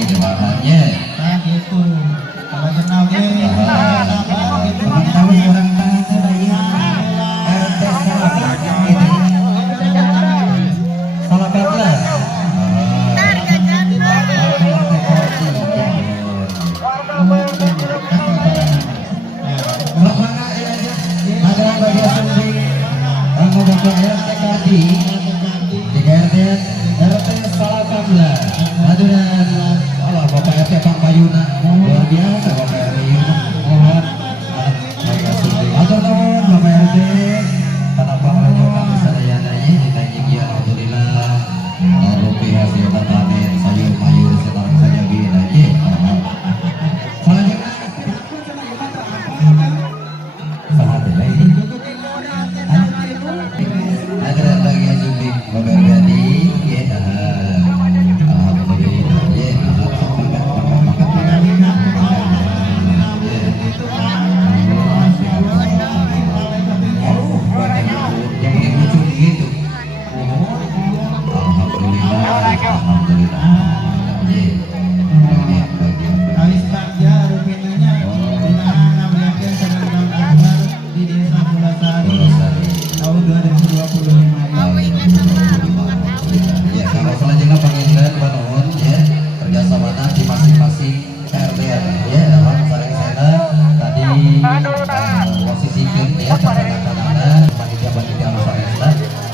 gitu bahannya. Nah gitu. Kalau kenal gitu. Teman tahu orang bahasa lagi. RT salah ini. Salah baca. Ada bagian sendiri. Kamu bapak RT Kardi. RT salah kamla. Adunan. Allah bapak RT Bang Bayuna. Luar biasa bapak RT. Mohon. Atau tahun bapak RT. Kenapa menunjukkan kesadayanya kita ingin alhamdulillah. Rupiah siapa panen sayur mayur sekarang saja bila ye. Selanjutnya. Sahabat lagi. Ada lagi yang sudah bapak Gadi.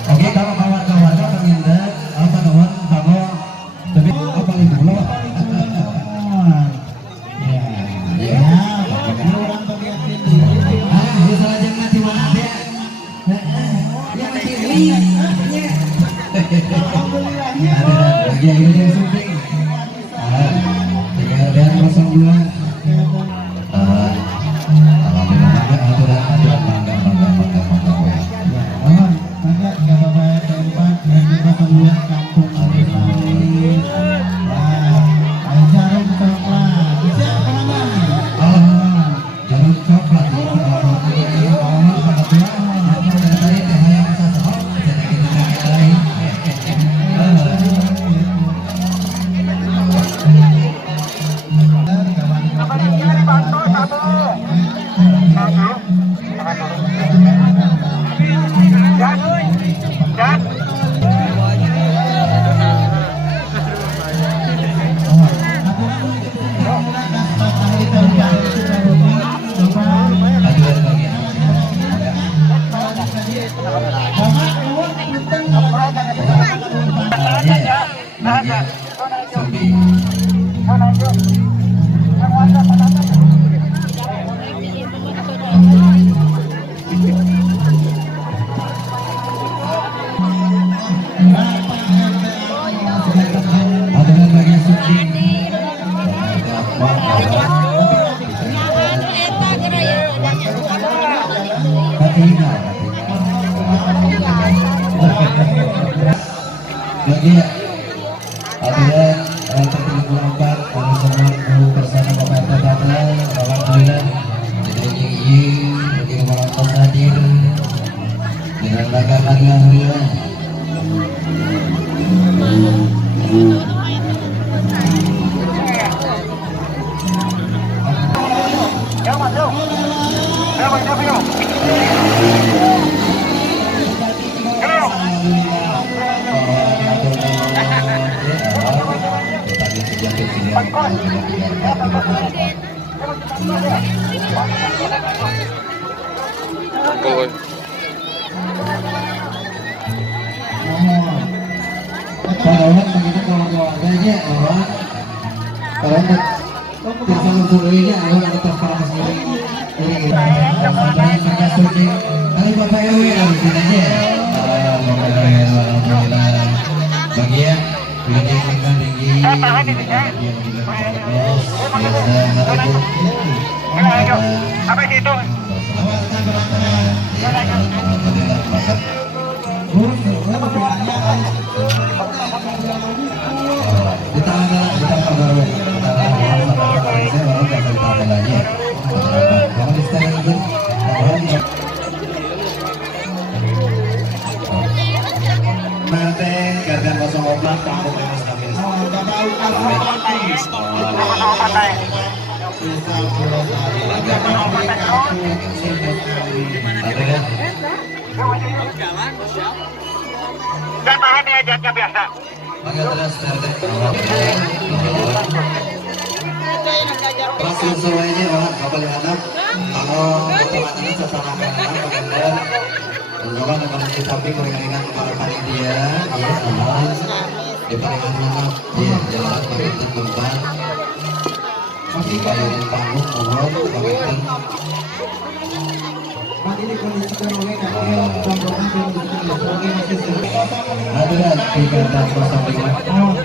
Oke, kalau kawan-kawan pengindah apa nuhun kamu tapi apa itu lo? Ya, salah jangan mati mana dia? Ya mati ini. Ada ini yang syuting. 302. Lagi ya, aduan terpilih kami semua guru bersama Bapak RT Batang, alhamdulillah jadi ini malam hadir dengan laga-laga alhamdulillah. Kalau begitu keluarganya orang kalau bisa mensuruhnya ayo ada terpaksa sendiri ini kita syuting dari Bapak Ewi di sini aja. Alhamdulillah bagi ya tinggi apa itu Garden 04 Kampung Limas Kamis. Saya tahan ya, jatnya biasa. Langsung semuanya orang kapal anak kalau keterangan sesama pengendara penggabungan dengan si samping mengingat para panitia ya sama di palingan mana ya jalan pemimpin korban masih bayarin panggung mohon pemimpin ini kondisikan oleh kakek rombongan yang oke masih ada 305 kalau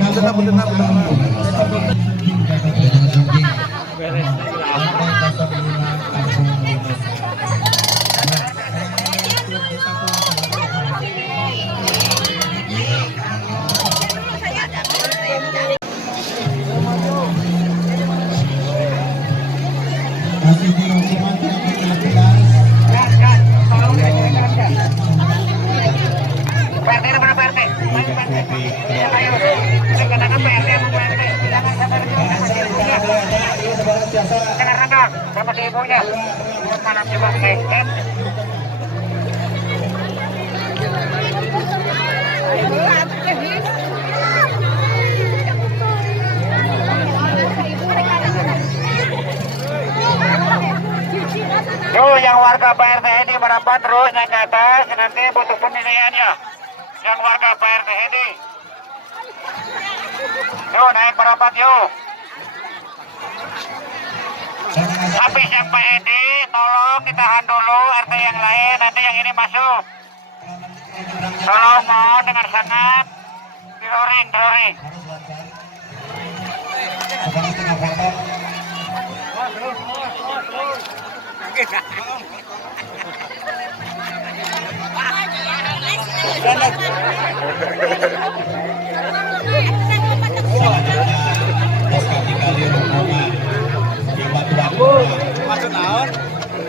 masih di rombongan yang 13. PRT mana PRT? Ayo, katakan PRT sama PRT. Jangan sabar jangan rendah sama si ibunya. Mana coba naik? Yo, yang warga PRT ini merapat terus naik ke atas, nanti butuh penilaiannya. Yang warga PRT ini, yo naik merapat yo. Habis yang PED, tolong ditahan dulu RT yang lain, nanti yang ini masuk. Tolong mohon dengan sangat, diroring. sekarang tengah foto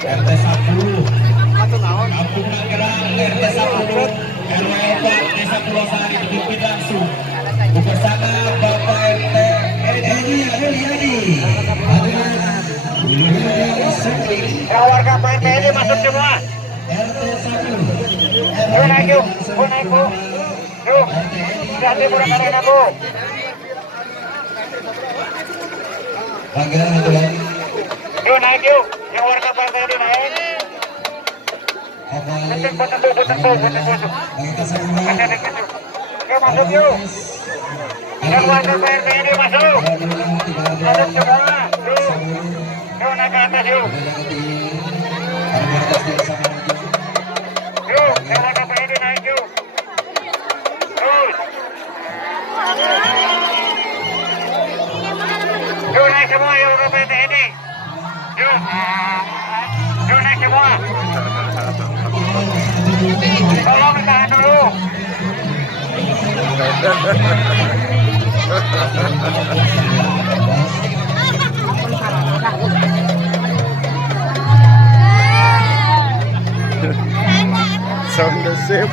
RT 10 Kampung Nanggerang RT 10 RW 4 Desa Pulau Sari dipimpin langsung bersama Bapak RT Edi Yang warga PRT ini masuk semua. RT 1 Yo naik yuk, naik bu. Yuk, nanti pulang karena bu. Panggilan itu lagi Yuk naik yuk, yang warga PRT ini naik. Butuh bu. kita semua Yuk masuk yuk. Yang warga PRT ini masuk. Masuk semua. Yuk naik ke atas yuk. Yuk, yang warga PRT ini naik yuk. Terus. Yuk naik semua yang warga PRT ini. Yuk. Yuk naik semua. Tolong ditahan dulu. Sound the same.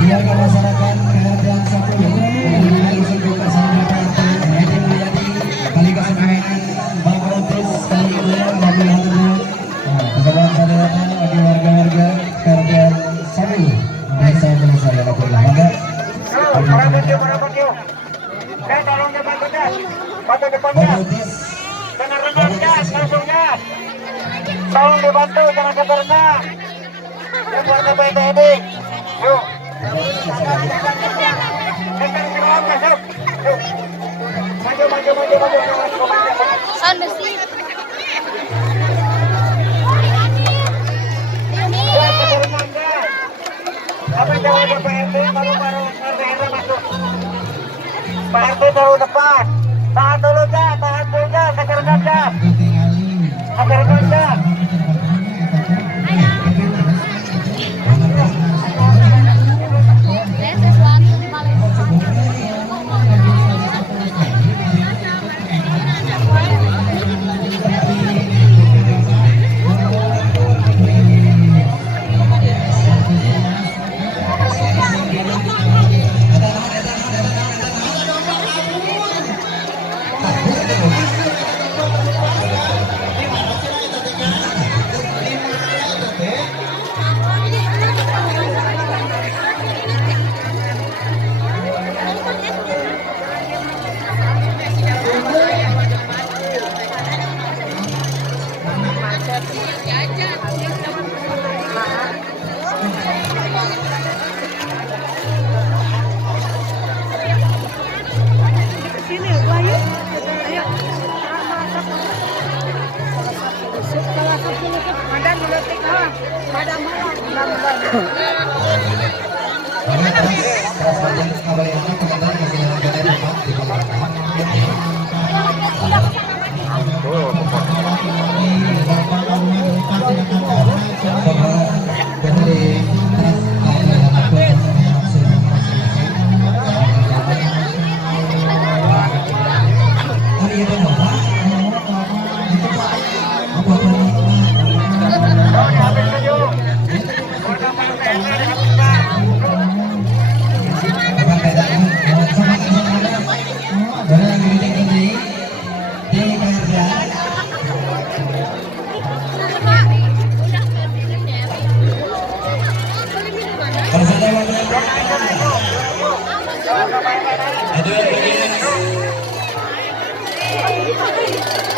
biarkan masyarakat keadaan satu langsung bersama PRT Edi Mulyadi kali kesempatan Bapak Terus kali ini bagi teman-teman bagi warga-warga keadaan satu desa Desa yang aku bangga. Merapat yuk. Tolong depannya. Bantu depannya. Jangan rendah gas, langsung gas. Tolong dibantu, jangan keberenang. Yang warga PRT ini. Yuk. Maju. Sound besi. Apa yang jawab PRT baru RT masuk. PRT tahu depan. Tahan dulu sekarang gas.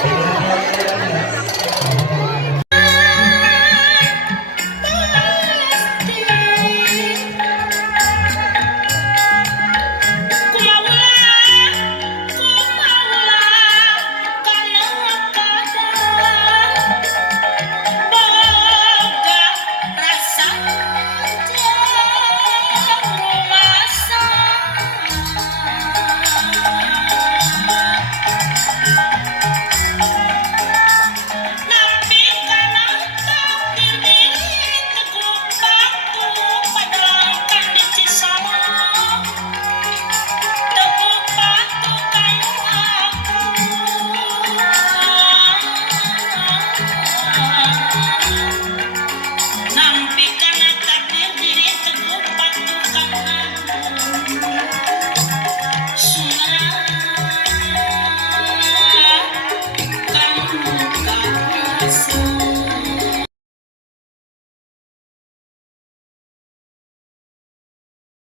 Terima